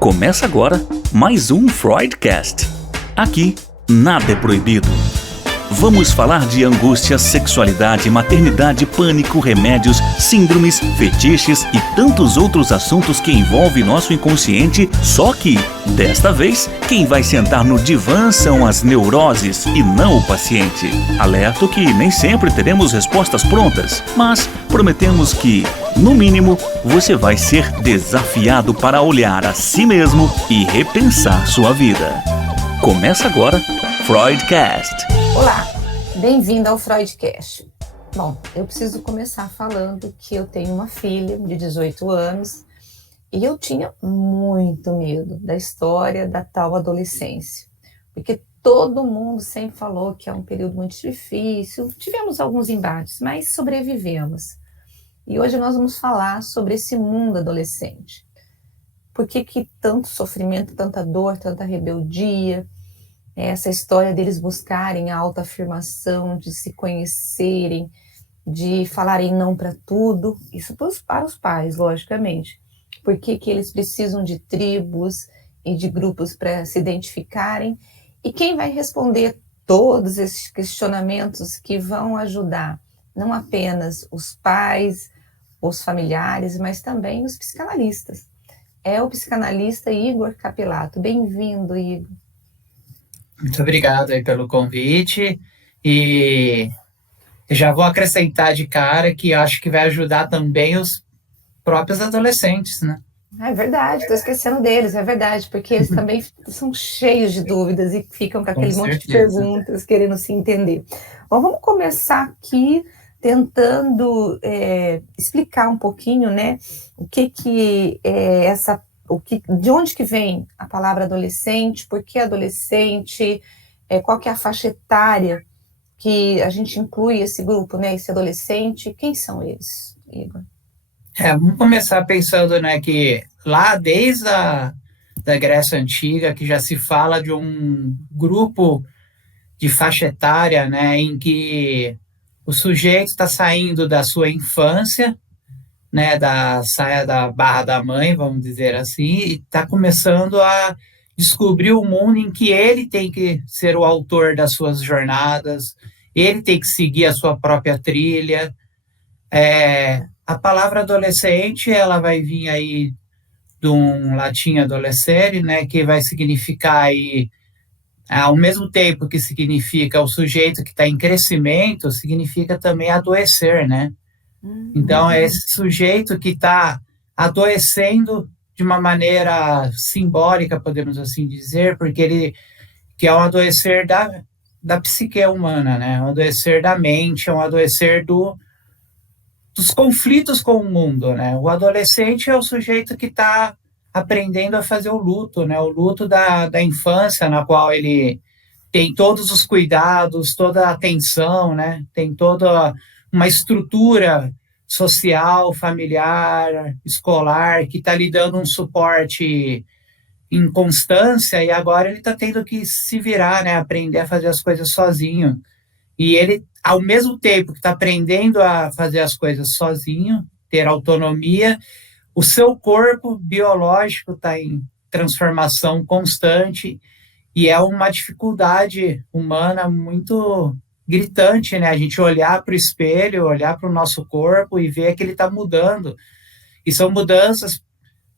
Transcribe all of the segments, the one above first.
Começa agora mais um Freudcast. Aqui, nada é proibido. Vamos falar de angústia, sexualidade, maternidade, pânico, remédios, síndromes, fetiches e tantos outros assuntos que envolvem nosso inconsciente, só que, desta vez, quem vai sentar no divã são as neuroses e não o paciente. Alerto que nem sempre teremos respostas prontas, mas prometemos que, no mínimo, você vai ser desafiado para olhar a si mesmo e repensar sua vida. Começa agora, Freudcast. Olá, bem-vindo ao Freudcast. Bom, eu preciso começar falando que eu tenho uma filha de 18 anos e eu tinha muito medo da história da tal adolescência, porque todo mundo sempre falou que é um período muito difícil, tivemos alguns embates, mas sobrevivemos. E hoje nós vamos falar sobre esse mundo adolescente. Por que tanto sofrimento, tanta dor, tanta rebeldia? Essa história deles buscarem a autoafirmação, de se conhecerem, de falarem não para tudo, isso para os pais, logicamente. Por que eles precisam de tribos e de grupos para se identificarem? E quem vai responder todos esses questionamentos que vão ajudar não apenas os pais, os familiares, mas também os psicanalistas? É o psicanalista Igor Capilato. Bem-vindo, Igor. Muito obrigado aí pelo convite e já vou acrescentar de cara que acho que vai ajudar também os próprios adolescentes, né? É verdade, estou esquecendo deles, é verdade, porque eles também são cheios de dúvidas e ficam com aquele monte de perguntas, querendo se entender. Bom, vamos começar aqui tentando explicar um pouquinho, né, o que é essa... de onde que vem a palavra adolescente, por que adolescente, qual que é a faixa etária que a gente inclui esse grupo, né, esse adolescente, quem são eles, Igor? Vamos começar pensando, né, que lá desde da Grécia Antiga, que já se fala de um grupo de faixa etária, né, em que o sujeito está saindo da sua infância, né, da saia da barra da mãe, vamos dizer assim, e está começando a descobrir o mundo em que ele tem que ser o autor das suas jornadas, ele tem que seguir a sua própria trilha. A palavra adolescente, ela vai vir aí de um latim adolescere, né, que vai significar aí, ao mesmo tempo que significa o sujeito que está em crescimento, significa também adoecer, né? Então, é esse sujeito que está adoecendo de uma maneira simbólica, podemos assim dizer, porque ele que é um adoecer da psique humana, né? Um adoecer da mente, um adoecer dos conflitos com o mundo, né? O adolescente é o sujeito que está aprendendo a fazer o luto, né? O luto da infância, na qual ele tem todos os cuidados, toda a atenção, né? Tem toda uma estrutura social, familiar, escolar, que está lhe dando um suporte em constância, e agora ele está tendo que se virar, né, aprender a fazer as coisas sozinho. E ele, ao mesmo tempo que está aprendendo a fazer as coisas sozinho, ter autonomia, o seu corpo biológico está em transformação constante, e é uma dificuldade humana muito gritante, né? A gente olhar para o espelho, olhar para o nosso corpo e ver que ele está mudando. E são mudanças,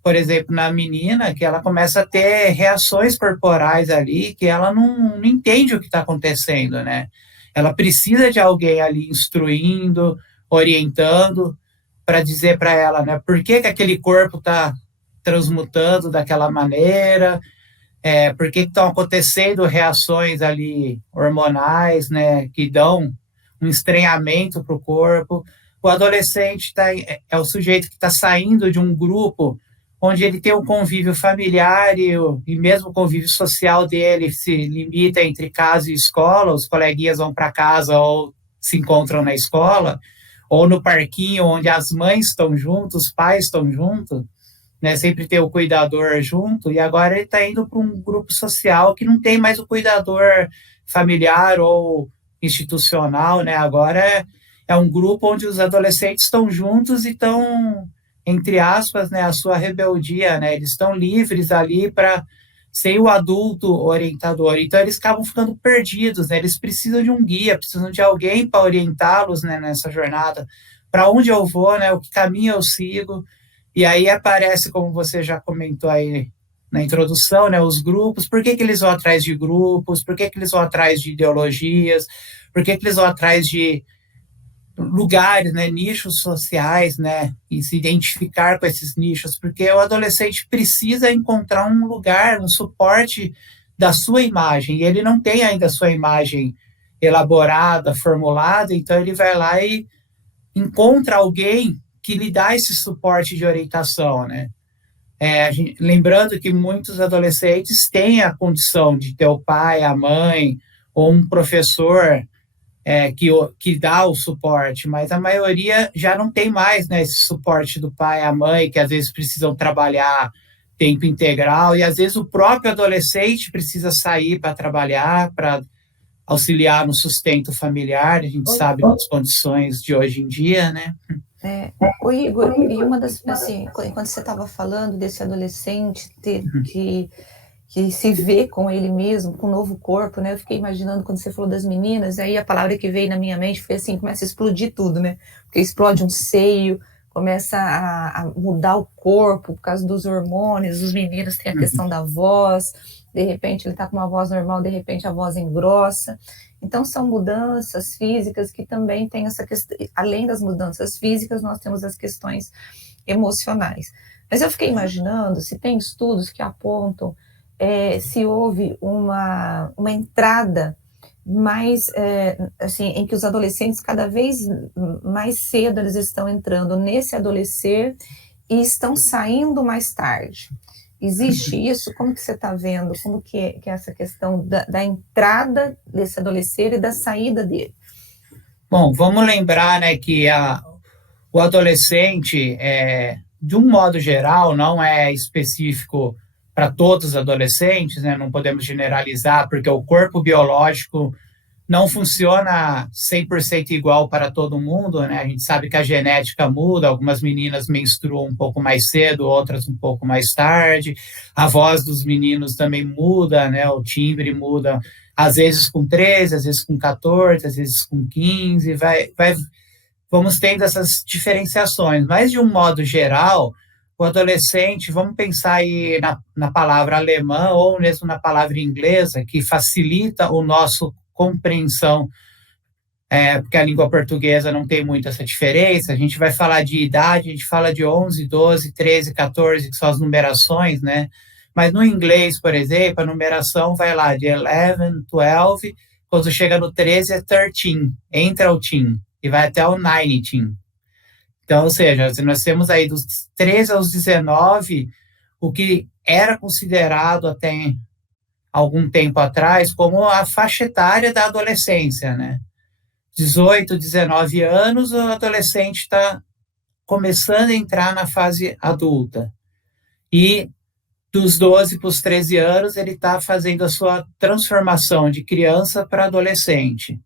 por exemplo, na menina, que ela começa a ter reações corporais ali, que ela não entende o que está acontecendo, né? Ela precisa de alguém ali instruindo, orientando, para dizer para ela, né, por que aquele corpo está transmutando daquela maneira, por que estão acontecendo reações ali hormonais, né, que dão um estranhamento para o corpo. O adolescente é o sujeito que está saindo de um grupo onde ele tem um convívio familiar e mesmo o convívio social dele se limita entre casa e escola, os coleguinhas vão para casa ou se encontram na escola, ou no parquinho onde as mães estão juntos, os pais estão juntos, né, sempre ter o cuidador junto, e agora ele está indo para um grupo social que não tem mais o cuidador familiar ou institucional, né? Agora é um grupo onde os adolescentes estão juntos e estão entre aspas, né, a sua rebeldia, né? Eles estão livres ali para ser o adulto orientador. Então, eles acabam ficando perdidos, né? Eles precisam de um guia, precisam de alguém para orientá-los, né, nessa jornada. Para onde eu vou, né? O que caminho eu sigo. E aí aparece, como você já comentou aí na introdução, né, os grupos. Por que eles vão atrás de grupos? Por que eles vão atrás de ideologias? Por que eles vão atrás de lugares, né, nichos sociais, né, e se identificar com esses nichos? Porque o adolescente precisa encontrar um lugar, um suporte da sua imagem, e ele não tem ainda a sua imagem elaborada, formulada, então ele vai lá e encontra alguém que lhe dá esse suporte de orientação, né? Lembrando que muitos adolescentes têm a condição de ter o pai, a mãe, ou um professor que dá o suporte, mas a maioria já não tem mais, né, esse suporte do pai, a mãe, que às vezes precisam trabalhar tempo integral, e às vezes o próprio adolescente precisa sair para trabalhar, para auxiliar no sustento familiar. A gente sabe das condições de hoje em dia, né? O Igor, e uma das, assim, quando você estava falando desse adolescente ter que se vê com ele mesmo, com um novo corpo, né? Eu fiquei imaginando quando você falou das meninas, aí a palavra que veio na minha mente foi assim, começa a explodir tudo, né? Porque explode um seio, começa a mudar o corpo por causa dos hormônios, os meninos têm a questão da voz, de repente ele está com uma voz normal, de repente a voz engrossa. Então são mudanças físicas que também tem essa questão, além das mudanças físicas, nós temos as questões emocionais. Mas eu fiquei imaginando se tem estudos que apontam se houve uma entrada mais, assim, em que os adolescentes cada vez mais cedo eles estão entrando nesse adolescer e estão saindo mais tarde. Existe isso? Como que você está vendo? Como que é essa questão da entrada desse adolescer e da saída dele? Bom, vamos lembrar, né, que o adolescente, de um modo geral, não é específico para todos os adolescentes, né? Não podemos generalizar, porque o corpo biológico não funciona 100% igual para todo mundo, né? A gente sabe que a genética muda, algumas meninas menstruam um pouco mais cedo, outras um pouco mais tarde, a voz dos meninos também muda, né? O timbre muda, às vezes com 13, às vezes com 14, às vezes com 15, vamos tendo essas diferenciações, mas de um modo geral, o adolescente, vamos pensar aí na palavra alemã ou mesmo na palavra inglesa, que facilita o nosso compreensão, porque a língua portuguesa não tem muito essa diferença. A gente vai falar de idade, a gente fala de 11, 12, 13, 14, que são as numerações, né? Mas no inglês, por exemplo, a numeração vai lá de 11, 12, quando chega no 13 é 13, entra o teen, e vai até o 19. Então, ou seja, nós temos aí dos 13 aos 19, o que era considerado até algum tempo atrás como a faixa etária da adolescência, né? 18, 19 anos, o adolescente está começando a entrar na fase adulta. E dos 12 para os 13 anos, ele está fazendo a sua transformação de criança para adolescente.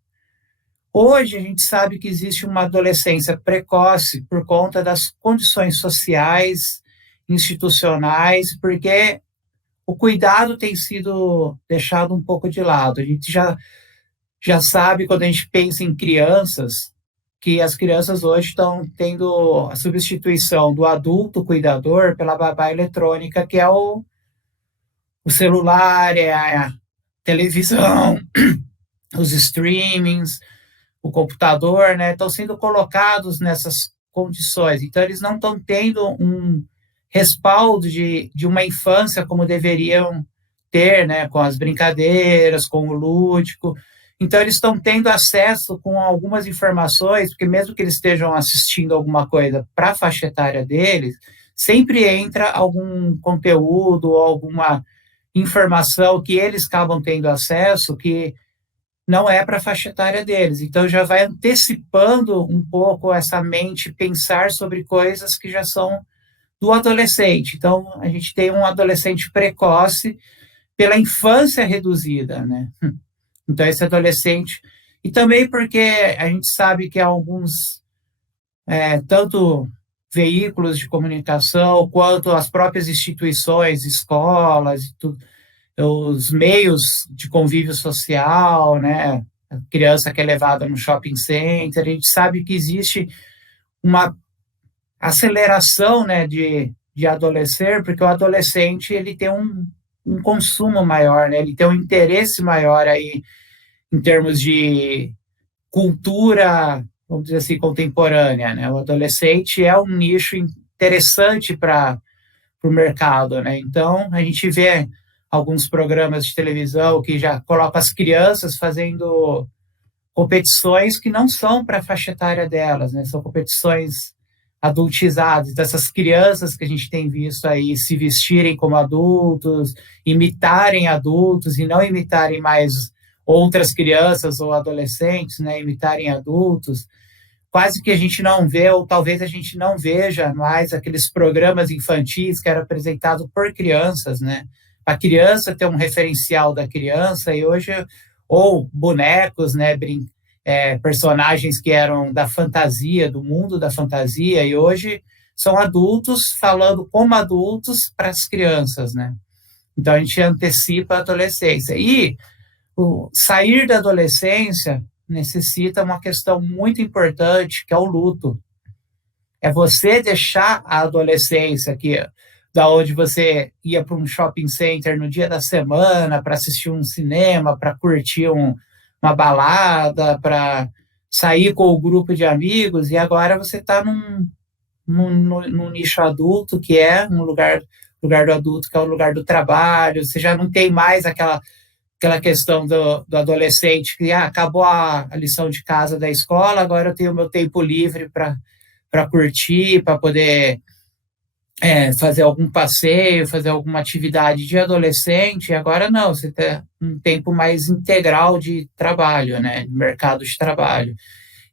Hoje, a gente sabe que existe uma adolescência precoce por conta das condições sociais, institucionais, porque o cuidado tem sido deixado um pouco de lado. A gente já sabe, quando a gente pensa em crianças, que as crianças hoje estão tendo a substituição do adulto cuidador pela babá eletrônica, que é o celular, é a televisão, os streamings, o computador, né, estão sendo colocados nessas condições. Então, eles não estão tendo um respaldo de uma infância como deveriam ter, né, com as brincadeiras, com o lúdico. Então, eles estão tendo acesso com algumas informações, porque mesmo que eles estejam assistindo alguma coisa para a faixa etária deles, sempre entra algum conteúdo ou alguma informação que eles acabam tendo acesso que não é para a faixa etária deles. Então, já vai antecipando um pouco essa mente pensar sobre coisas que já são do adolescente. Então, a gente tem um adolescente precoce pela infância reduzida, né? Então, esse adolescente... E também porque a gente sabe que alguns, tanto veículos de comunicação, quanto as próprias instituições, escolas, e tudo, os meios de convívio social, né? A criança que é levada no shopping center, a gente sabe que existe uma aceleração, né, de adolescer, porque o adolescente ele tem um consumo maior, né? Ele tem um interesse maior aí em termos de cultura, vamos dizer assim, contemporânea, né? O adolescente é um nicho interessante para o mercado, né? Então, a gente vê alguns programas de televisão que já colocam as crianças fazendo competições que não são para a faixa etária delas, né? São competições adultizadas, dessas crianças que a gente tem visto aí se vestirem como adultos, imitarem adultos e não imitarem mais outras crianças ou adolescentes, né, imitarem adultos. Quase que a gente não vê, ou talvez a gente não veja mais aqueles programas infantis que eram apresentados por crianças, né? A criança ter um referencial da criança, e hoje, ou bonecos, né, personagens que eram da fantasia, do mundo da fantasia, e hoje são adultos falando como adultos para as crianças, né? Então a gente antecipa a adolescência. E o sair da adolescência necessita uma questão muito importante, que é o luto. É você deixar a adolescência, da onde você ia para um shopping center no dia da semana para assistir um cinema, para curtir uma balada, para sair com o grupo de amigos, e agora você está num nicho adulto, que é um lugar do adulto, que é o lugar do trabalho. Você já não tem mais aquela questão do adolescente que acabou a lição de casa da escola, agora eu tenho meu tempo livre para curtir, para poder fazer algum passeio, fazer alguma atividade de adolescente. Agora não, você tem um tempo mais integral de trabalho, né, de mercado de trabalho.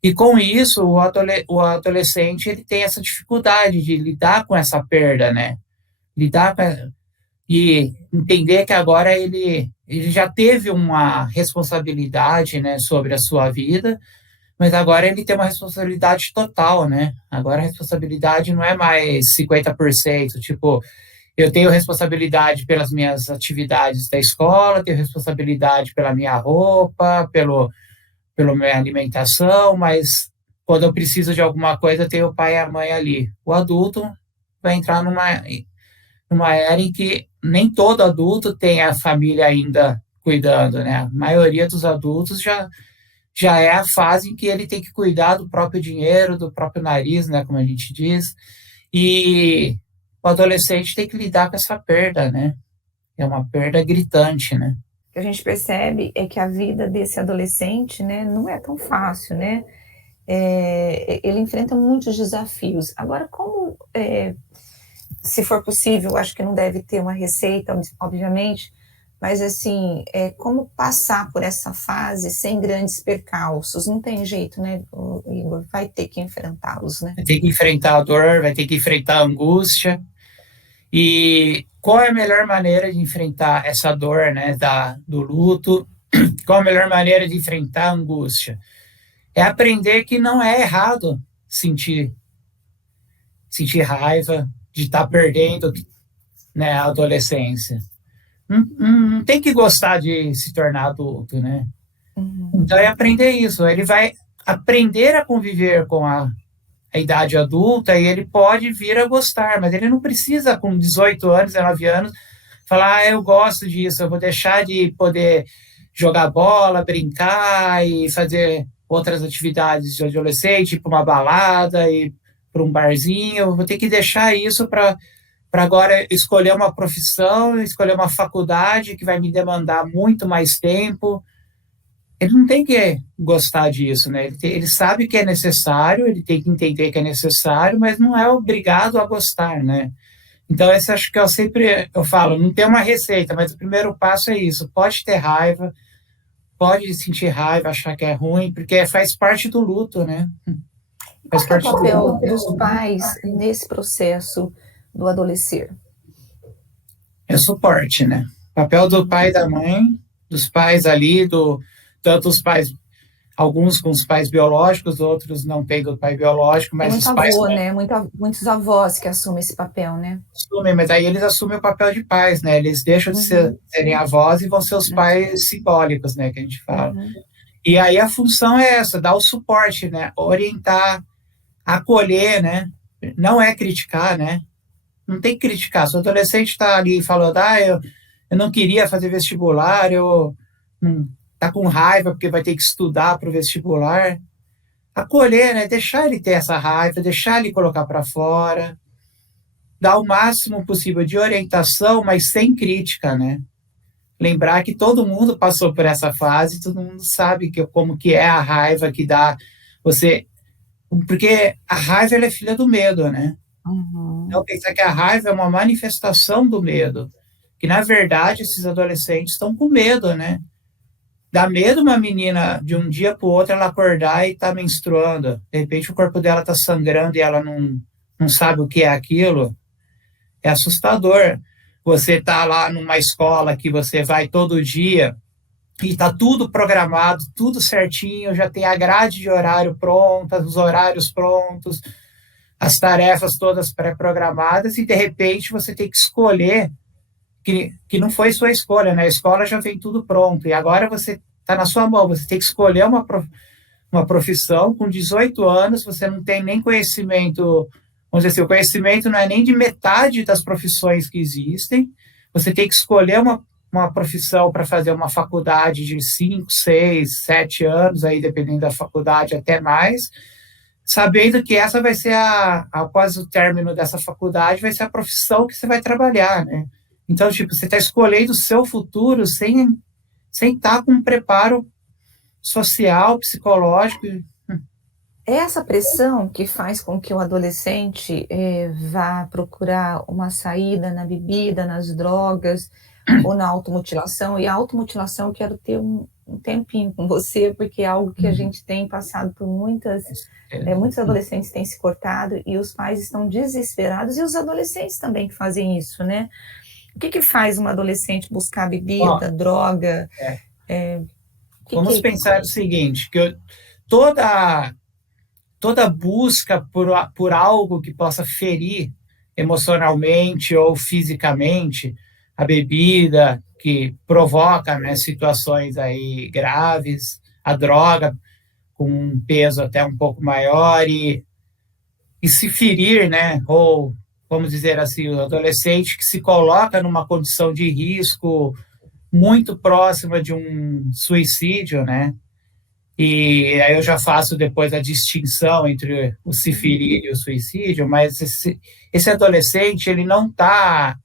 E com isso, o adolescente ele tem essa dificuldade de lidar com essa perda, né, e entender que agora ele já teve uma responsabilidade, né, sobre a sua vida, mas agora ele tem uma responsabilidade total, né? Agora a responsabilidade não é mais 50%, tipo, eu tenho responsabilidade pelas minhas atividades da escola, tenho responsabilidade pela minha roupa, pela minha alimentação, mas quando eu preciso de alguma coisa, eu tenho o pai e a mãe ali. O adulto vai entrar numa era em que nem todo adulto tem a família ainda cuidando, né? A maioria dos adultos já é a fase em que ele tem que cuidar do próprio dinheiro, do próprio nariz, né, como a gente diz, e o adolescente tem que lidar com essa perda, né? É uma perda gritante, né? O que a gente percebe é que a vida desse adolescente, né, não é tão fácil, né? Ele enfrenta muitos desafios. Agora, se for possível, acho que não deve ter uma receita, obviamente, mas assim, como passar por essa fase sem grandes percalços? Não tem jeito, né, Igor? Vai ter que enfrentá-los, né? Vai ter que enfrentar a dor, vai ter que enfrentar a angústia. E qual é a melhor maneira de enfrentar essa dor, né, do luto? Qual a melhor maneira de enfrentar a angústia? É aprender que não é errado sentir raiva de estar perdendo, né, a adolescência. Não tem que gostar de se tornar adulto, né? Uhum. Então é aprender isso. Ele vai aprender a conviver com a idade adulta e ele pode vir a gostar, mas ele não precisa, com 18 anos, 19 anos, falar, eu gosto disso, eu vou deixar de poder jogar bola, brincar e fazer outras atividades de adolescente, ir para uma balada, ir para um barzinho, eu vou ter que deixar isso para agora escolher uma profissão, escolher uma faculdade que vai me demandar muito mais tempo. Ele não tem que gostar disso, né? Ele sabe que é necessário, ele tem que entender que é necessário, mas não é obrigado a gostar, né? Então, esse acho que eu falo, não tem uma receita, mas o primeiro passo é isso. Pode ter raiva, pode sentir raiva, achar que é ruim, porque faz parte do luto, né? Qual é o papel dos pais nesse processo do adolescer? É suporte, né? Papel do pai e da mãe, dos pais ali, tanto os pais alguns com os pais biológicos, outros não têm do pai biológico, mas Tem os muito pais avô, né? Muitos avós que assumem esse papel, né? assumem, mas aí eles assumem o papel de pais, né? Eles deixam de serem avós e vão ser os pais simbólicos, né? Que a gente fala. E aí a função é essa, dar o suporte, né? Orientar, acolher, né? Não é criticar, né? Não tem que criticar. Se o adolescente está ali falando, eu não queria fazer vestibular, tá com raiva porque vai ter que estudar para o vestibular. Acolher, né? Deixar ele ter essa raiva, deixar ele colocar para fora, dar o máximo possível de orientação, mas sem crítica, né? Lembrar que todo mundo passou por essa fase, todo mundo sabe como que é a raiva que dá você, porque a raiva ela é filha do medo, né? Então pensar que a raiva é uma manifestação do medo, que na verdade esses adolescentes estão com medo, né? Dá medo uma menina de um dia para o outro ela acordar e tá menstruando, de repente o corpo dela tá sangrando e ela não sabe o que é aquilo. É assustador. Você tá lá numa escola que você vai todo dia e tá tudo programado, tudo certinho, já tem a grade de horário pronta, os horários prontos, as tarefas todas pré-programadas, e de repente você tem que escolher que não foi sua escolha, né? A escola já vem tudo pronto, e agora você tá na sua mão, você tem que escolher uma profissão com 18 anos, você não tem nem conhecimento. Vamos dizer assim, o conhecimento não é nem de metade das profissões que existem. Você tem que escolher uma profissão para fazer uma faculdade de 5, 6, 7 anos, aí dependendo da faculdade, até mais, sabendo que essa vai ser após o término dessa faculdade, vai ser a profissão que você vai trabalhar, né? Então, tipo, você está escolhendo o seu futuro sem estar com um preparo social, psicológico. É essa pressão que faz com que o adolescente vá procurar uma saída na bebida, nas drogas ou na automutilação. E a automutilação, eu quero ter um tempinho com você, porque é algo que a gente tem passado por muitos adolescentes têm se cortado e os pais estão desesperados, e os adolescentes também que fazem isso, né? O que faz um adolescente buscar bebida, droga? Vamos pensar o seguinte, que toda busca por algo que possa ferir emocionalmente ou fisicamente, a bebida que provoca, né, situações aí graves, a droga com um peso até um pouco maior e se ferir, né, ou vamos dizer assim, o adolescente que se coloca numa condição de risco muito próxima de um suicídio, né? E aí eu já faço depois a distinção entre o se ferir e o suicídio, mas esse adolescente, ele não está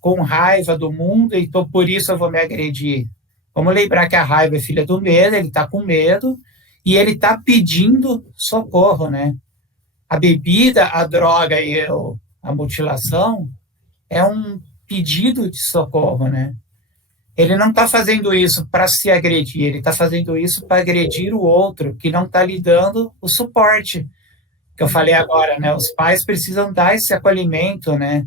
com raiva do mundo, então por isso eu vou me agredir. Vamos lembrar que a raiva é filha do medo, ele está com medo e ele está pedindo socorro, né? A bebida, a droga e a mutilação é um pedido de socorro, né? Ele não está fazendo isso para se agredir, ele está fazendo isso para agredir o outro, que não está lhe dando o suporte, que eu falei agora, né? Os pais precisam dar esse acolhimento, né?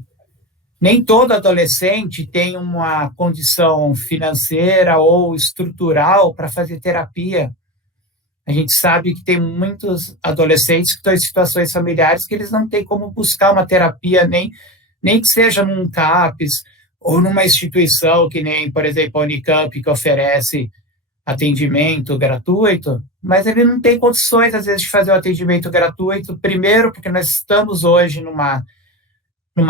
Nem todo adolescente tem uma condição financeira ou estrutural para fazer terapia. A gente sabe que tem muitos adolescentes que estão em situações familiares que eles não têm como buscar uma terapia, nem que seja num CAPS, ou numa instituição que nem, por exemplo, a Unicamp, que oferece atendimento gratuito, mas ele não tem condições, às vezes, de fazer o atendimento gratuito, primeiro porque nós estamos hoje numa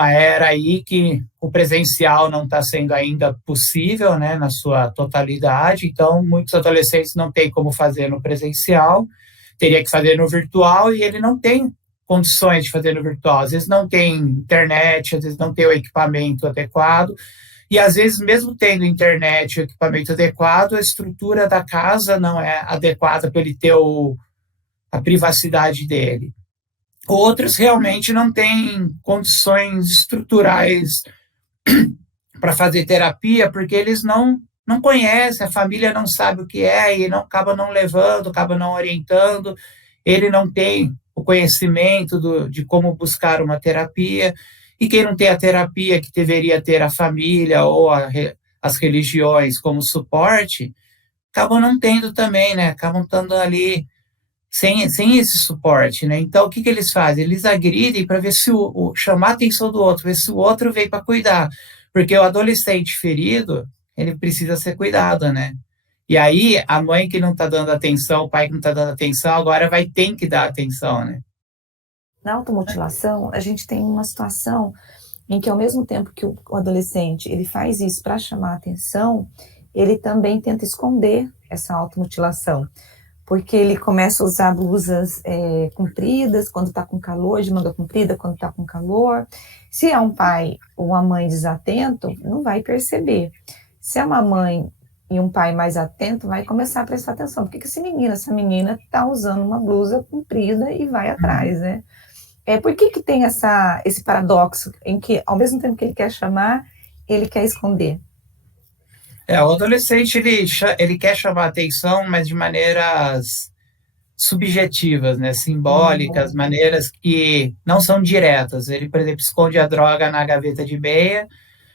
era aí que o presencial não está sendo ainda possível, né, na sua totalidade, então muitos adolescentes não têm como fazer no presencial, teria que fazer no virtual, e ele não tem condições de fazer no virtual, às vezes não tem internet, às vezes não tem o equipamento adequado, e às vezes mesmo tendo internet e o equipamento adequado, a estrutura da casa não é adequada para ele ter a privacidade dele. Outros realmente não têm condições estruturais para fazer terapia, porque eles não conhecem, a família não sabe o que é, e acaba não levando, acaba não orientando, ele não tem o conhecimento de como buscar uma terapia, e quem não tem a terapia que deveria ter a família ou as religiões como suporte, acabam não tendo também, né? Acabam estando ali sem esse suporte, né? Então, o que eles fazem? Eles agridem para ver se chamar a atenção do outro, ver se o outro veio para cuidar. Porque o adolescente ferido, ele precisa ser cuidado, né? E aí, a mãe que não está dando atenção, o pai que não está dando atenção, agora vai ter que dar atenção, né? Na automutilação, a gente tem uma situação em que, ao mesmo tempo que o adolescente ele faz isso para chamar a atenção, ele também tenta esconder essa automutilação, porque ele começa a usar blusas compridas quando está com calor, de manga comprida quando está com calor. Se é um pai ou uma mãe desatento, não vai perceber. Se é uma mãe e um pai mais atento, vai começar a prestar atenção. Por que essa menina está usando uma blusa comprida e vai atrás, né? Por que tem esse paradoxo em que, ao mesmo tempo que ele quer chamar, ele quer esconder? O adolescente, ele quer chamar a atenção, mas de maneiras subjetivas, né, simbólicas, maneiras que não são diretas. Ele, por exemplo, esconde a droga na gaveta de meia,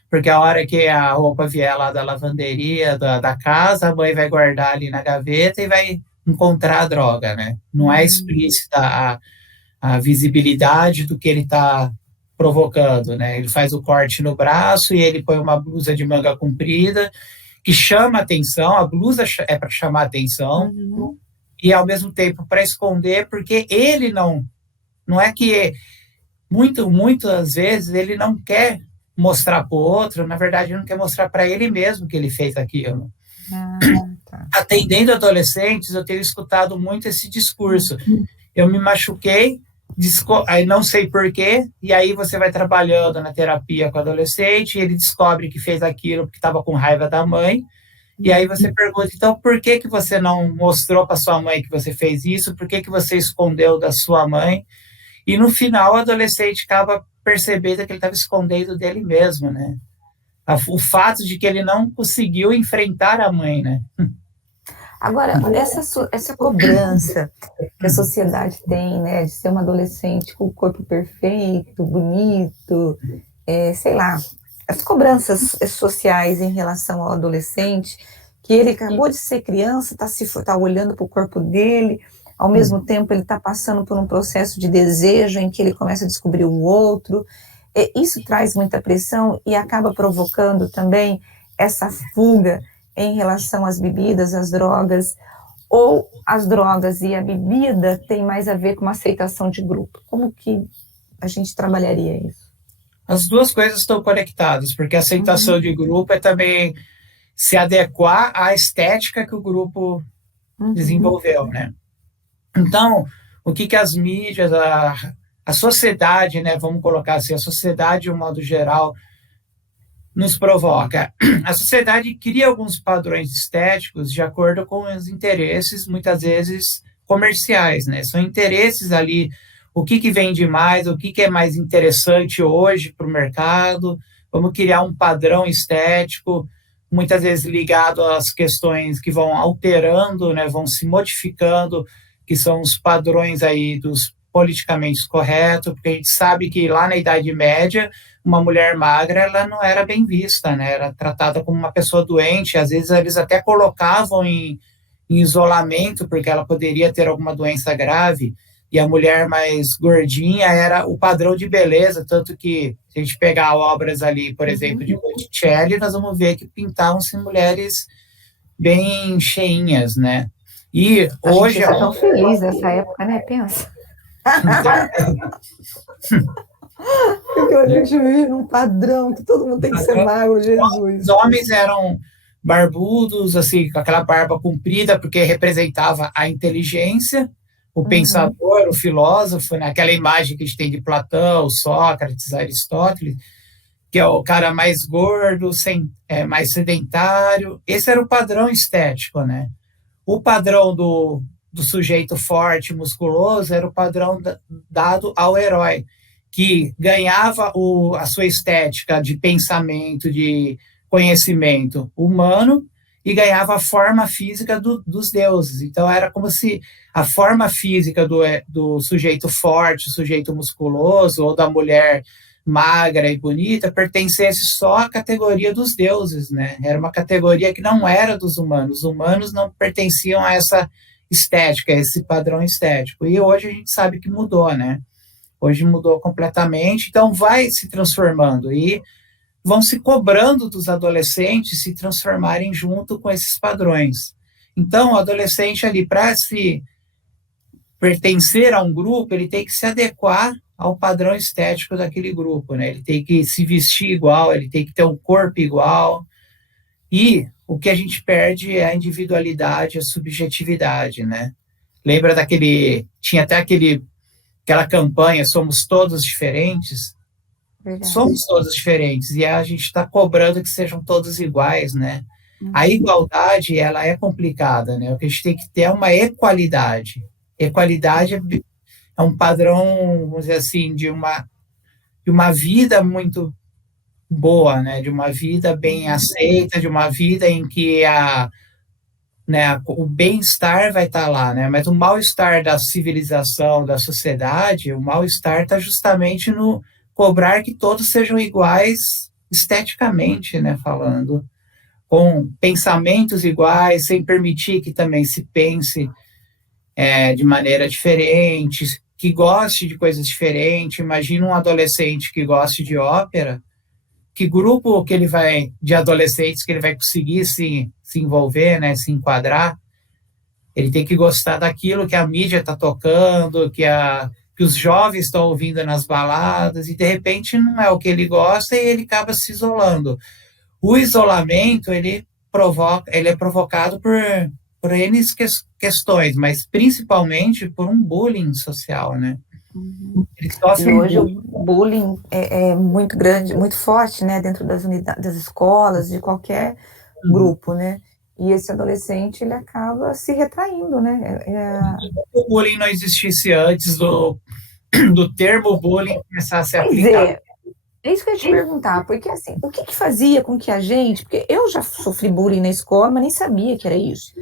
porque a hora que a roupa vier lá da lavanderia, da casa, a mãe vai guardar ali na gaveta e vai encontrar a droga, né? Não é explícita a visibilidade do que ele está provocando, né? Ele faz o corte no braço e ele põe uma blusa de manga comprida que chama atenção, a blusa é para chamar atenção, e ao mesmo tempo para esconder, porque ele não é que muitas vezes ele não quer mostrar para o outro, na verdade ele não quer mostrar para ele mesmo que ele fez aquilo. Tá. Atendendo adolescentes, eu tenho escutado muito esse discurso. Eu me machuquei, aí não sei porquê, e aí você vai trabalhando na terapia com o adolescente, e ele descobre que fez aquilo porque estava com raiva da mãe, e aí você pergunta, então por que você não mostrou para sua mãe que você fez isso, por que você escondeu da sua mãe? E no final o adolescente acaba percebendo que ele estava escondendo dele mesmo, né? O fato de que ele não conseguiu enfrentar a mãe, né? Agora, essa cobrança que a sociedade tem, né, de ser uma adolescente com o corpo perfeito, bonito, sei lá, as cobranças sociais em relação ao adolescente, que ele acabou de ser criança, tá olhando para o corpo dele, ao mesmo tempo ele está passando por um processo de desejo em que ele começa a descobrir o outro. Isso traz muita pressão e acaba provocando também essa fuga em relação às bebidas, às drogas, ou as drogas e a bebida tem mais a ver com uma aceitação de grupo? Como que a gente trabalharia isso? As duas coisas estão conectadas, porque a aceitação de grupo é também se adequar à estética que o grupo desenvolveu, né? Então, o que as mídias, a sociedade, né, vamos colocar assim, a sociedade, de um modo geral, nos provoca. A sociedade cria alguns padrões estéticos de acordo com os interesses, muitas vezes comerciais, né? São interesses ali, o que vende mais, o que é mais interessante hoje para o mercado. Vamos criar um padrão estético, muitas vezes ligado às questões que vão alterando, né? Vão se modificando, que são os padrões aí dos politicamente corretos, porque a gente sabe que lá na Idade Média, uma mulher magra, ela não era bem vista, né? Era tratada como uma pessoa doente, às vezes eles até colocavam em isolamento, porque ela poderia ter alguma doença grave, e a mulher mais gordinha era o padrão de beleza, tanto que, se a gente pegar obras ali, por exemplo, de Botticelli, nós vamos ver que pintavam-se mulheres bem cheinhas, né? E hoje... Você tão feliz nessa época, né? Pensa. Porque a gente vive num padrão que todo mundo tem que ser magro, Jesus. Os homens eram barbudos, assim, com aquela barba comprida, porque representava a inteligência, o pensador, o filósofo, né? Aquela imagem que a gente tem de Platão, Sócrates, Aristóteles, que é o cara mais gordo, mais sedentário. Esse era o padrão estético, né? O padrão do sujeito forte, musculoso, era o padrão dado ao herói, que ganhava a sua estética de pensamento, de conhecimento humano, e ganhava a forma física dos deuses. Então, era como se a forma física do sujeito forte, sujeito musculoso, ou da mulher magra e bonita pertencesse só à categoria dos deuses, né? Era uma categoria que não era dos humanos. Os humanos não pertenciam a essa estética, a esse padrão estético. E hoje a gente sabe que mudou, né? Hoje mudou completamente, então vai se transformando e vão se cobrando dos adolescentes se transformarem junto com esses padrões. Então, o adolescente ali, para se pertencer a um grupo, ele tem que se adequar ao padrão estético daquele grupo, né? Ele tem que se vestir igual, ele tem que ter um corpo igual. E o que a gente perde é a individualidade, a subjetividade, né? Lembra tinha até aquela campanha, somos todos diferentes? Verdade. Somos todos diferentes, e a gente está cobrando que sejam todos iguais, né? A igualdade, ela é complicada, né? O que a gente tem que ter é uma equalidade. Equalidade é um padrão, vamos dizer assim, de uma vida muito boa, né? De uma vida bem aceita, de uma vida em que o bem-estar vai estar lá, né? Mas o mal-estar da civilização, da sociedade, o mal-estar está justamente no cobrar que todos sejam iguais esteticamente, né? Falando, com pensamentos iguais, sem permitir que também se pense de maneira diferente, que goste de coisas diferentes. Imagina um adolescente que goste de ópera, que grupo de adolescentes que ele vai conseguir se envolver, né, se enquadrar? Ele tem que gostar daquilo que a mídia está tocando, que os jovens estão ouvindo nas baladas, e de repente não é o que ele gosta e ele acaba se isolando. O isolamento, ele é provocado por N questões, mas principalmente por um bullying social, né? Ele sofre hoje bullying. O bullying é muito grande, muito forte, né, dentro das unidades, das escolas, de qualquer grupo, né? E esse adolescente, ele acaba se retraindo, né? O bullying não existisse antes do termo bullying começar a ser aplicado. É isso que eu ia te perguntar, porque assim, o que fazia com que a gente, porque eu já sofri bullying na escola, mas nem sabia que era isso.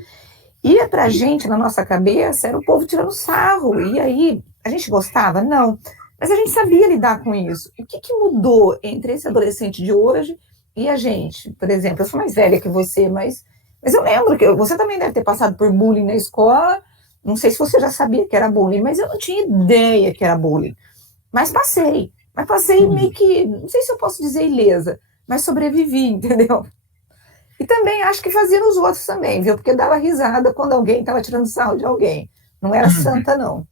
Ia pra gente, na nossa cabeça, era o povo tirando sarro, e aí, a gente gostava? Não, mas a gente sabia lidar com isso. O que mudou entre esse adolescente de hoje e a gente? Por exemplo, eu sou mais velha que você, mas eu lembro que você também deve ter passado por bullying na escola, não sei se você já sabia que era bullying, mas eu não tinha ideia que era bullying, mas passei meio que, não sei se eu posso dizer ilesa, mas sobrevivi, entendeu? E também acho que fazia nos outros também, viu? Porque dava risada quando alguém estava tirando sarro de alguém. Não era santa, não.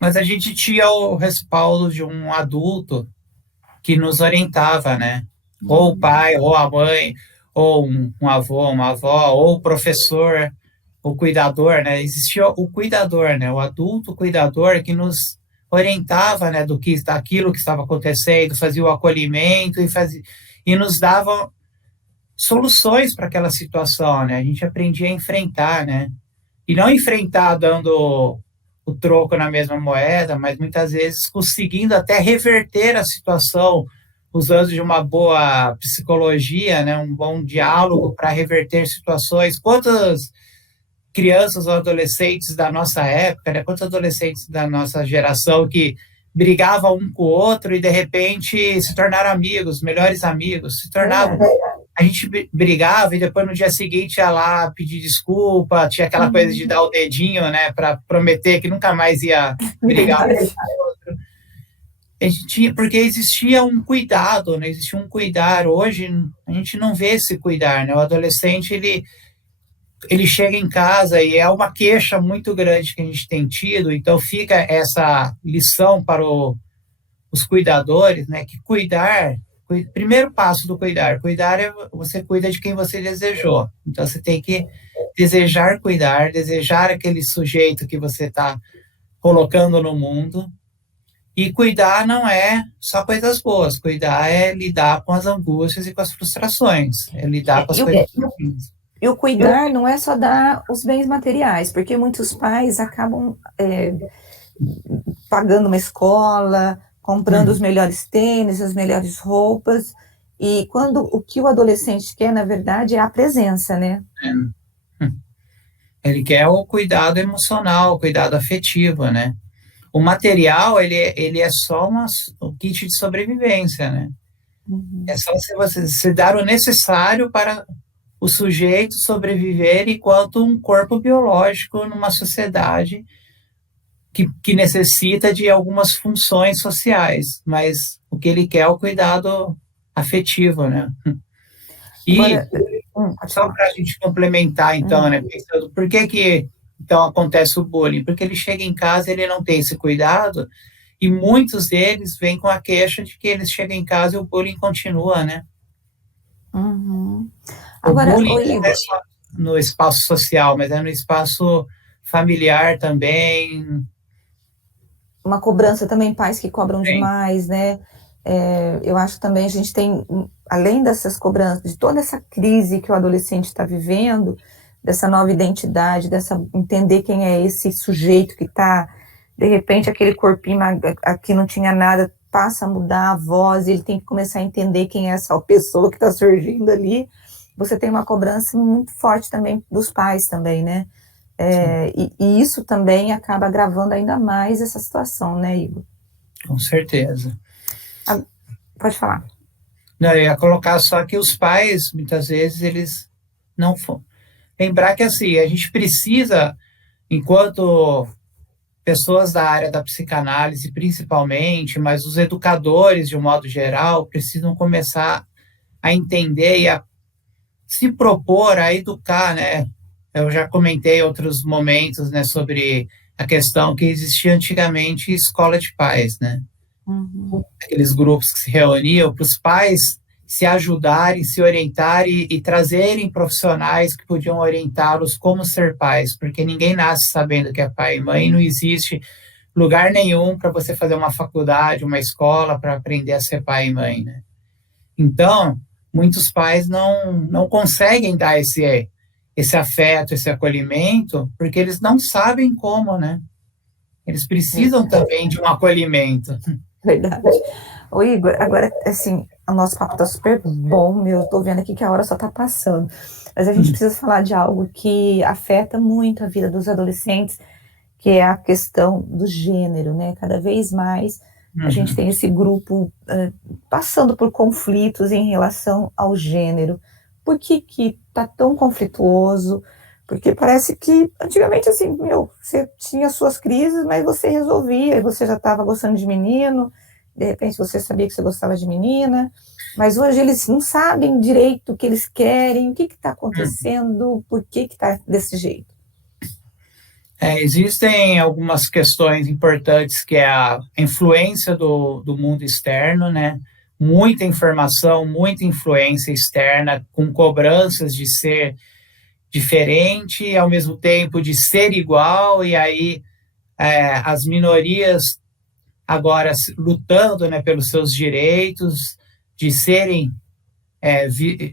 Mas a gente tinha o respaldo de um adulto que nos orientava, né? Ou o pai, ou a mãe, ou um avô, uma avó, ou o professor, o cuidador, né? Existia o cuidador, né? O adulto cuidador que nos orientava, né, daquilo que estava acontecendo, fazia o acolhimento e nos dava soluções para aquela situação, né? A gente aprendia a enfrentar, né? E não enfrentar dando o troco na mesma moeda, mas muitas vezes conseguindo até reverter a situação, usando de uma boa psicologia, né? Um bom diálogo para reverter situações. Quantas crianças ou adolescentes da nossa época, né? Quantos adolescentes da nossa geração que brigavam um com o outro e de repente se tornaram amigos, melhores amigos, a gente brigava e depois no dia seguinte ia lá pedir desculpa, tinha aquela coisa de dar o dedinho, né, para prometer que nunca mais ia brigar com o outro. Porque existia um cuidado, né, existia um cuidar. Hoje a gente não vê esse cuidar, né? O adolescente, ele chega em casa e é uma queixa muito grande que a gente tem tido, então fica essa lição para os cuidadores, né, que primeiro passo do cuidar é você cuida de quem você desejou, então você tem que desejar cuidar, desejar aquele sujeito que você está colocando no mundo, e cuidar não é só coisas boas, cuidar é lidar com as angústias e com as frustrações, é lidar com as coisas ruins. E o cuidar não é só dar os bens materiais, porque muitos pais acabam pagando uma escola, comprando os melhores tênis, as melhores roupas, e quando o que o adolescente quer, na verdade, é a presença, né? Ele quer o cuidado emocional, o cuidado afetivo, né? O material, ele é só um kit de sobrevivência, né? É só você se dar o necessário para o sujeito sobreviver enquanto um corpo biológico numa sociedade que necessita de algumas funções sociais, mas o que ele quer é o cuidado afetivo, né? E Agora, só para a gente complementar, então, né, pensando, por que então acontece o bullying? Porque ele chega em casa e ele não tem esse cuidado, e muitos deles vêm com a queixa de que eles chegam em casa e o bullying continua, né? Agora, O bullying não Igor, é só no espaço social, mas é no espaço familiar também. uma cobrança também, pais que cobram Tem. demais, né? Eu acho que também a gente tem, além dessas cobranças, de toda essa crise que o adolescente está vivendo, dessa nova identidade, dessa entender quem é esse sujeito que está, de repente, aquele corpinho aqui não tinha nada, passa a mudar a voz, e ele tem que começar a entender quem é essa pessoa que está surgindo ali. Você tem uma cobrança muito forte também dos pais também, né? E isso também acaba agravando ainda mais essa situação, né, Igor? Com certeza. Pode falar. Não, eu ia colocar só que os pais, muitas vezes, eles não... Lembrar que, assim, a gente precisa, enquanto pessoas da área da psicanálise, principalmente, mas os educadores, de um modo geral, precisam começar a entender e a se propor a educar, né? Eu já comentei em outros momentos, né, sobre a questão que existia antigamente escola de pais, né? Aqueles grupos que se reuniam para os pais se ajudarem, se orientarem e trazerem profissionais que podiam orientá-los como ser pais, porque ninguém nasce sabendo que é pai e mãe, não existe lugar nenhum para você fazer uma faculdade, uma escola para aprender a ser pai e mãe, né? Então, muitos pais não conseguem dar esse afeto, esse acolhimento, porque eles não sabem como, né? Eles precisam também de um acolhimento. Verdade. Ô, Igor, agora, assim, o nosso papo tá super bom, meu, eu tô vendo aqui que a hora só tá passando, mas a gente precisa falar de algo que afeta muito a vida dos adolescentes, que é a questão do gênero, né? Cada vez mais a gente tem esse grupo passando por conflitos em relação ao gênero. Por que tá tão conflituoso? Porque parece que antigamente, assim, você tinha suas crises, mas você resolvia, e você já estava gostando de menino, de repente você sabia que você gostava de menina, mas hoje eles não sabem direito o que eles querem, o que está acontecendo, por que está desse jeito. Existem algumas questões importantes, que é a influência do mundo externo, né? Muita informação, muita influência externa, com cobranças de ser diferente e, ao mesmo tempo, de ser igual, e aí as minorias agora lutando, né, pelos seus direitos, de serem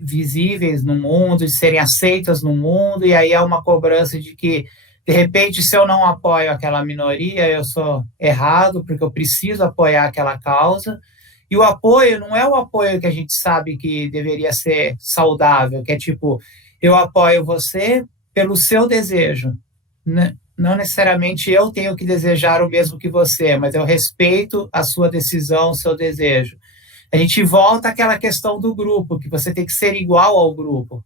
visíveis no mundo, de serem aceitas no mundo, e aí há uma cobrança de que, de repente, se eu não apoio aquela minoria, eu sou errado, porque eu preciso apoiar aquela causa. E o apoio não é o apoio que a gente sabe que deveria ser saudável, que é tipo, eu apoio você pelo seu desejo. Não necessariamente eu tenho que desejar o mesmo que você, mas eu respeito a sua decisão, o seu desejo. A gente volta àquela questão do grupo, que você tem que ser igual ao grupo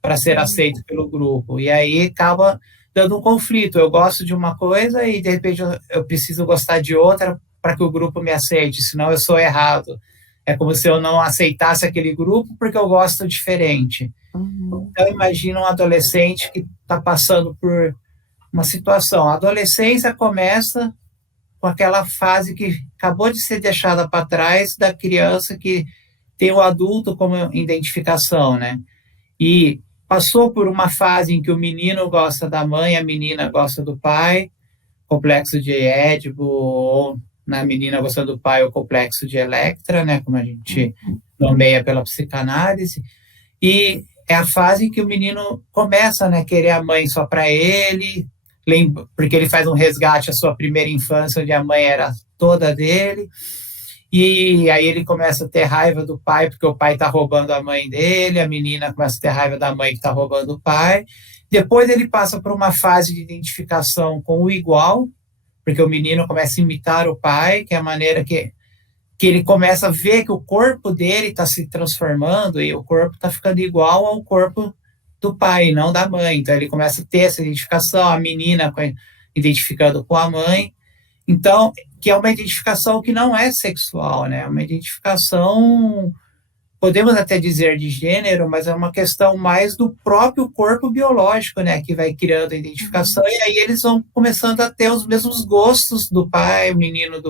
para ser aceito pelo grupo. E aí acaba dando um conflito. Eu gosto de uma coisa e, de repente, eu preciso gostar de outra para que o grupo me aceite, senão eu sou errado. É como se eu não aceitasse aquele grupo porque eu gosto diferente. Então, imagina um adolescente que está passando por uma situação. A adolescência começa com aquela fase que acabou de ser deixada para trás, da criança que tem o adulto como identificação, né? E passou por uma fase em que o menino gosta da mãe, a menina gosta do pai, complexo de Édipo, ou na menina gostando do pai, o complexo de Electra, né, como a gente nomeia pela psicanálise, e é a fase em que o menino começa, né, querer a mãe só para ele, porque ele faz um resgate à sua primeira infância, onde a mãe era toda dele, e aí ele começa a ter raiva do pai, porque o pai está roubando a mãe dele, a menina começa a ter raiva da mãe que está roubando o pai. Depois ele passa por uma fase de identificação com o igual, porque o menino começa a imitar o pai, que é a maneira que ele começa a ver que o corpo dele está se transformando e o corpo está ficando igual ao corpo do pai, não da mãe. Então ele começa a ter essa identificação, a menina identificando com a mãe. Então, que é uma identificação que não é sexual, né? É uma identificação, podemos até dizer de gênero, mas é uma questão mais do próprio corpo biológico, né? Que vai criando a identificação, e aí eles vão começando a ter os mesmos gostos do pai, o menino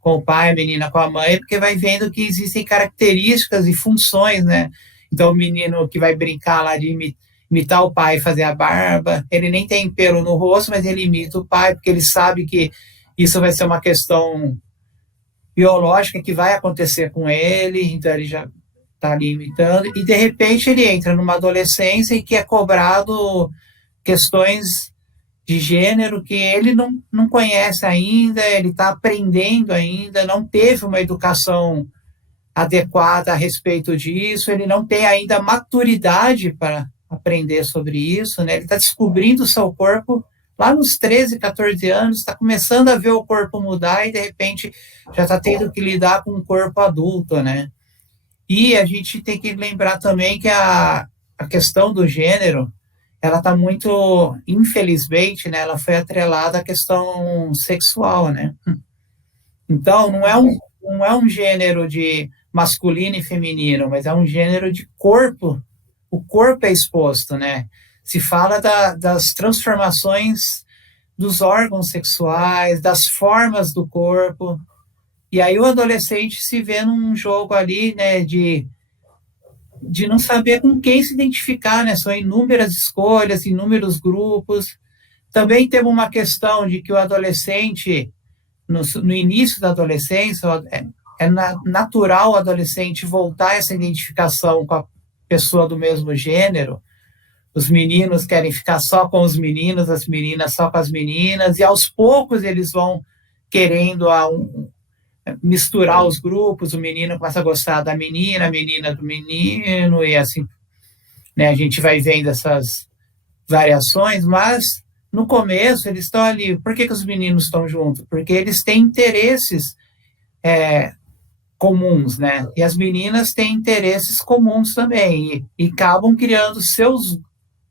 com o pai, a menina com a mãe, porque vai vendo que existem características e funções, né? Então, o menino que vai brincar lá de imitar o pai, fazer a barba, ele nem tem pelo no rosto, mas ele imita o pai, porque ele sabe que isso vai ser uma questão biológica que vai acontecer com ele, então ele já está ali imitando, e de repente ele entra numa adolescência e que é cobrado questões de gênero que ele não conhece ainda, ele está aprendendo ainda, não teve uma educação adequada a respeito disso, ele não tem ainda maturidade para aprender sobre isso, né? Ele está descobrindo o seu corpo lá nos 13, 14 anos, está começando a ver o corpo mudar e, de repente, já está tendo que lidar com um corpo adulto, né? E a gente tem que lembrar também que a questão do gênero, ela está muito, infelizmente, né? Ela foi atrelada à questão sexual, né? Então, não é um gênero de masculino e feminino, mas é um gênero de corpo. O corpo é exposto, né? Se fala das transformações dos órgãos sexuais, das formas do corpo. E aí o adolescente se vê num jogo ali, né, de não saber com quem se identificar, né? São inúmeras escolhas, inúmeros grupos. Também temos uma questão de que o adolescente, no início da adolescência, é natural o adolescente voltar a essa identificação com a pessoa do mesmo gênero. Os meninos querem ficar só com os meninos, as meninas só com as meninas, e aos poucos eles vão querendo misturar os grupos, o menino começa a gostar da menina, a menina do menino, e assim, né, a gente vai vendo essas variações, mas no começo eles estão ali. Por que os meninos estão juntos? Porque eles têm interesses comuns, né? E as meninas têm interesses comuns também, e acabam criando seus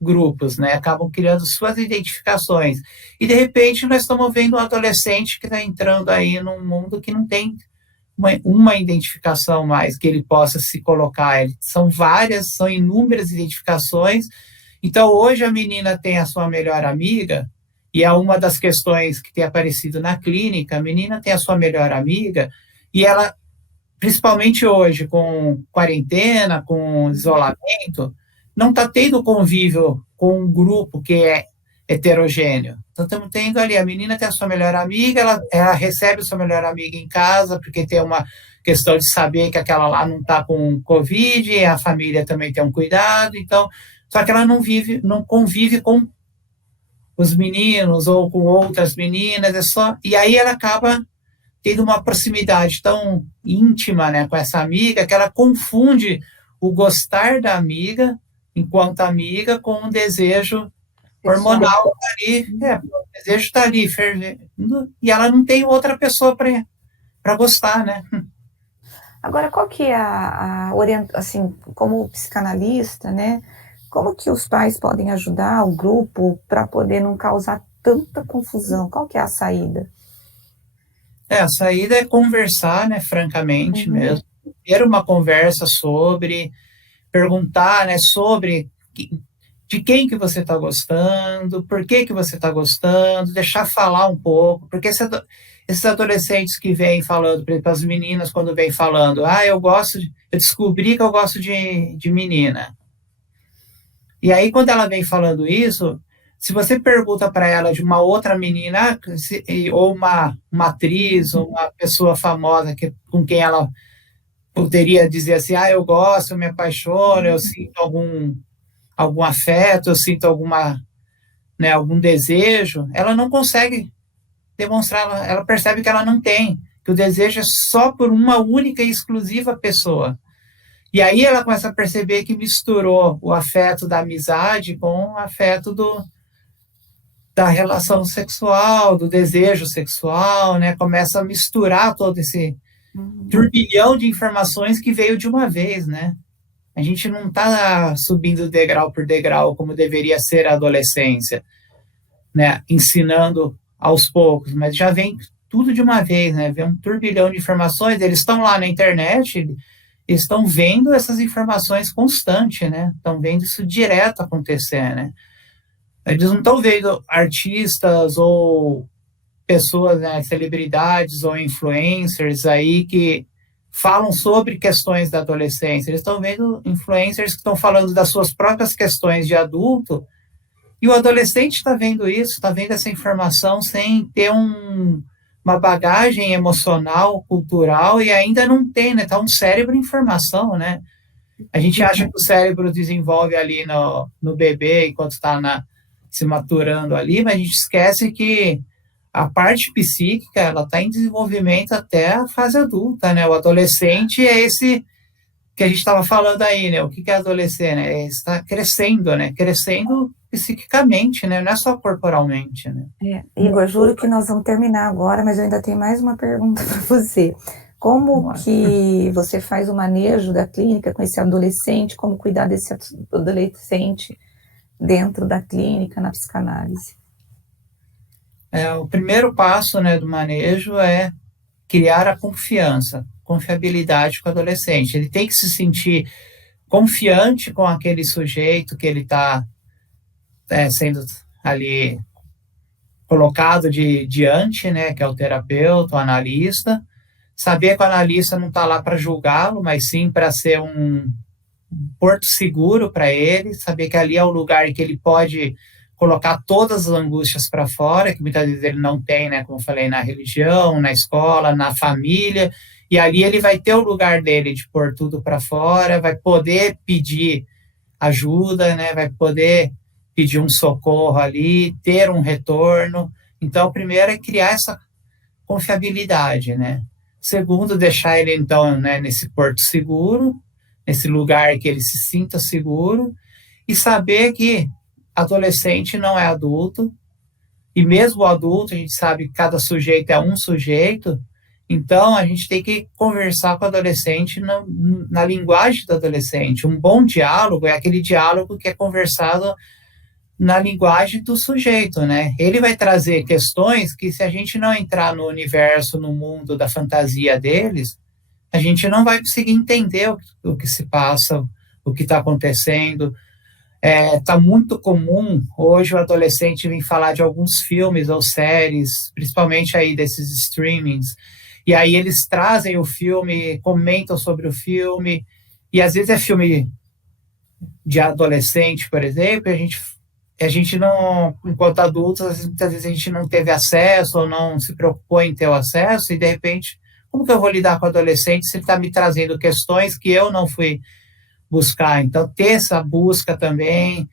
grupos, né? Acabam criando suas identificações. E, de repente, nós estamos vendo um adolescente que está entrando aí num mundo que não tem uma identificação mais que ele possa se colocar. São várias, são inúmeras identificações. Então, hoje a menina tem a sua melhor amiga, e é uma das questões que tem aparecido na clínica. A menina tem a sua melhor amiga, e ela, principalmente hoje, com quarentena, com isolamento, não está tendo convívio com um grupo que é heterogêneo. Então, estamos tendo ali, a menina tem a sua melhor amiga, ela recebe a sua melhor amiga em casa, porque tem uma questão de saber que aquela lá não está com Covid, e a família também tem um cuidado, então, só que ela não convive com os meninos ou com outras meninas, e aí ela acaba tendo uma proximidade tão íntima, né, com essa amiga, que ela confunde o gostar da amiga enquanto amiga com um desejo hormonal ali, o desejo está ali fervendo, e ela não tem outra pessoa para gostar, né? Agora, qual que é assim, como psicanalista, né? Como que os pais podem ajudar o grupo para poder não causar tanta confusão? Qual que é a saída? A saída é conversar, né, francamente mesmo, ter uma conversa sobre, perguntar, né, sobre de quem que você está gostando, por que você está gostando, deixar falar um pouco, porque esses adolescentes que vêm falando, por exemplo, as meninas quando vêm falando, eu descobri que eu gosto de menina. E aí quando ela vem falando isso, se você pergunta para ela de uma outra menina, ou uma atriz, ou uma pessoa famosa com quem ela poderia dizer assim, eu gosto, eu me apaixono, eu sinto algum afeto, eu sinto algum desejo, ela não consegue demonstrar, ela percebe que ela não tem, que o desejo é só por uma única e exclusiva pessoa. E aí ela começa a perceber que misturou o afeto da amizade com o afeto da relação sexual, do desejo sexual, né? Começa a misturar todo esse turbilhão de informações que veio de uma vez, né? A gente não está subindo degrau por degrau como deveria ser a adolescência, né? Ensinando aos poucos, mas já vem tudo de uma vez, né? Vem um turbilhão de informações, eles estão lá na internet, eles estão vendo essas informações constantes, né? Estão vendo isso direto acontecer, né? Eles não estão vendo artistas ou pessoas, né, celebridades ou influencers aí que falam sobre questões da adolescência. Eles estão vendo influencers que estão falando das suas próprias questões de adulto, e o adolescente está vendo isso, está vendo essa informação sem ter uma bagagem emocional, cultural, e ainda não tem, né? Está um cérebro em formação, né? A gente acha que o cérebro desenvolve ali no bebê enquanto está se maturando ali, mas a gente esquece que a parte psíquica, ela está em desenvolvimento até a fase adulta, né? O adolescente é esse que a gente estava falando aí, né? O que é adolescente? Né? Está crescendo, né? Crescendo psiquicamente, né? Não é só corporalmente, né? Igor, juro que nós vamos terminar agora, mas eu ainda tenho mais uma pergunta para você. Como que você faz o manejo da clínica com esse adolescente? Como cuidar desse adolescente dentro da clínica, na psicanálise? O primeiro passo, né, do manejo é criar a confiabilidade com o adolescente. Ele tem que se sentir confiante com aquele sujeito que ele está sendo ali colocado diante, né, que é o terapeuta, o analista. Saber que o analista não está lá para julgá-lo, mas sim para ser um porto seguro para ele, saber que ali é o lugar em que ele pode colocar todas as angústias para fora, que muitas vezes ele não tem, né, como eu falei, na religião, na escola, na família, e ali ele vai ter o lugar dele de pôr tudo para fora, vai poder pedir ajuda, né, vai poder pedir um socorro ali, ter um retorno. Então, o primeiro é criar essa confiabilidade, né? Segundo, deixar ele, então, né, nesse porto seguro, nesse lugar que ele se sinta seguro, e saber que adolescente não é adulto, e mesmo o adulto, a gente sabe que cada sujeito é um sujeito, então a gente tem que conversar com o adolescente na linguagem do adolescente. Um bom diálogo é aquele diálogo que é conversado na linguagem do sujeito, né? Ele vai trazer questões que, se a gente não entrar no universo, no mundo da fantasia deles, a gente não vai conseguir entender o que se passa, o que está acontecendo. Está muito comum hoje o adolescente vir falar de alguns filmes ou séries, principalmente aí desses streamings, e aí eles trazem o filme, comentam sobre o filme, e às vezes é filme de adolescente, por exemplo, e a gente não, enquanto adultos, muitas vezes a gente não teve acesso ou não se preocupou em ter o acesso, e de repente, como que eu vou lidar com o adolescente se ele está me trazendo questões que eu não fui buscar? Então, ter essa busca também,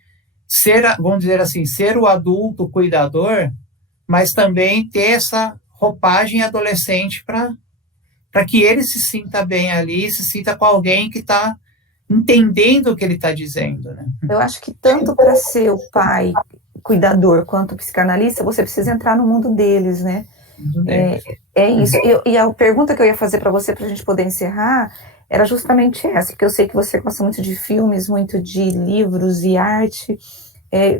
vamos dizer assim, ser o adulto cuidador, mas também ter essa roupagem adolescente para que ele se sinta bem ali, se sinta com alguém que está entendendo o que ele está dizendo, né? Eu acho que tanto para ser o pai cuidador quanto o psicanalista, você precisa entrar no mundo deles, né? É isso. E a pergunta que eu ia fazer para você, para a gente poder encerrar, era justamente essa, porque eu sei que você gosta muito de filmes, muito de livros e arte.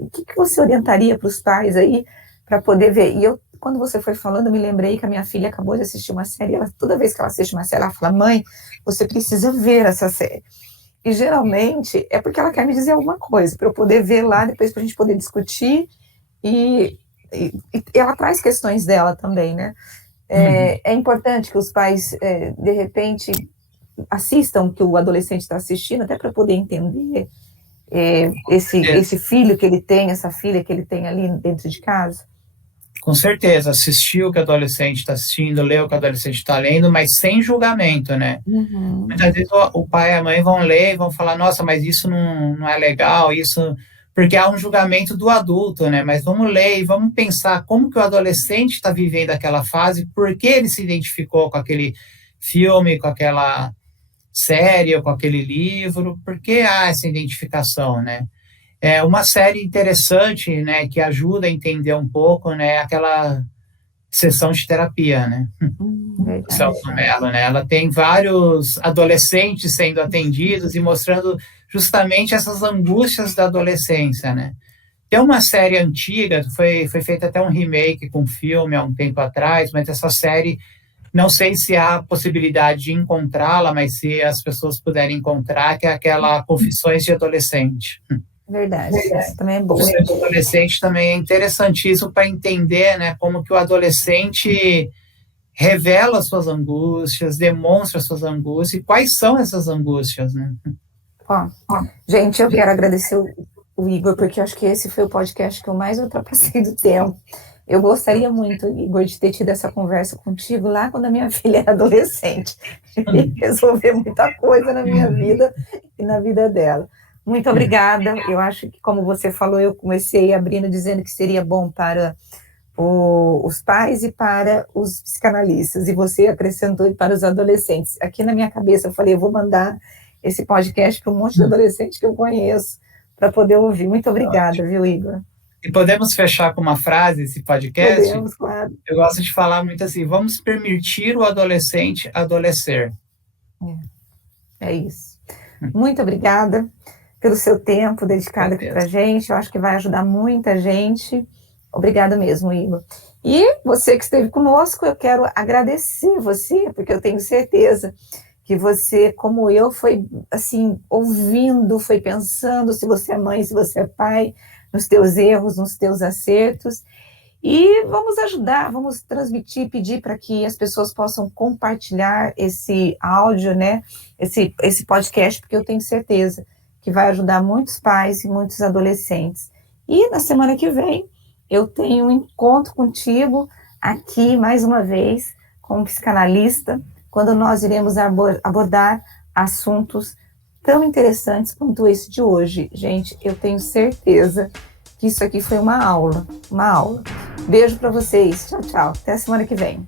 O que você orientaria para os pais aí para poder ver? E eu, quando você foi falando, eu me lembrei que a minha filha acabou de assistir uma série, toda vez que ela assiste uma série, ela fala: mãe, você precisa ver essa série. E geralmente é porque ela quer me dizer alguma coisa, para eu poder ver lá, depois para a gente poder discutir, e ela traz questões dela também, né? É importante que os pais, de repente, assistam o que o adolescente está assistindo, até para poder entender esse filho que ele tem, essa filha que ele tem ali dentro de casa. Com certeza, assistir o que o adolescente está assistindo, ler o que o adolescente está lendo, mas sem julgamento, né? Muitas vezes o pai e a mãe vão ler e vão falar: nossa, mas isso não é legal, isso... Porque há um julgamento do adulto, né? Mas vamos ler e vamos pensar como que o adolescente está vivendo aquela fase, por que ele se identificou com aquele filme, com aquela série ou com aquele livro, por que há essa identificação, né? É uma série interessante, né, que ajuda a entender um pouco, né, aquela sessão de terapia, né? Selton Mello, né? Ela tem vários adolescentes sendo atendidos e mostrando justamente essas angústias da adolescência, né? Tem uma série antiga, foi feita até um remake com filme há um tempo atrás, mas essa série, não sei se há possibilidade de encontrá-la, mas se as pessoas puderem encontrar, que é aquela Confissões de Adolescente. Verdade, isso também é bom. Confissões de Adolescente também é interessantíssimo para entender, né, como que o adolescente revela suas angústias, demonstra suas angústias, e quais são essas angústias, né? Gente, eu quero agradecer o Igor, porque eu acho que esse foi o podcast que eu mais ultrapassei do tempo. Eu gostaria muito, Igor, de ter tido essa conversa contigo lá quando a minha filha era adolescente. E resolver muita coisa na minha vida e na vida dela. Muito obrigada. Eu acho que, como você falou, eu comecei abrindo dizendo que seria bom para os pais e para os psicanalistas, e você acrescentou para os adolescentes. Aqui na minha cabeça eu falei, eu vou mandar esse podcast para um monte de adolescente que eu conheço, para poder ouvir. Muito obrigada, viu, Igor? E podemos fechar com uma frase esse podcast? Podemos, claro. Eu gosto de falar muito assim, vamos permitir o adolescente adolecer. É isso. Muito obrigada pelo seu tempo dedicado aqui para a gente. Eu acho que vai ajudar muita gente. Obrigada mesmo, Igor. E você que esteve conosco, eu quero agradecer você, porque eu tenho certeza que você, como eu, foi assim, ouvindo, foi pensando, se você é mãe, se você é pai, nos teus erros, nos teus acertos. E vamos ajudar, vamos transmitir, pedir para que as pessoas possam compartilhar esse áudio, né? Esse podcast, porque eu tenho certeza que vai ajudar muitos pais e muitos adolescentes. E na semana que vem, eu tenho um encontro contigo aqui, mais uma vez, com um psicanalista, quando nós iremos abordar assuntos tão interessantes quanto esse de hoje. Gente, eu tenho certeza que isso aqui foi uma aula, uma aula. Beijo para vocês. Tchau, tchau. Até a semana que vem.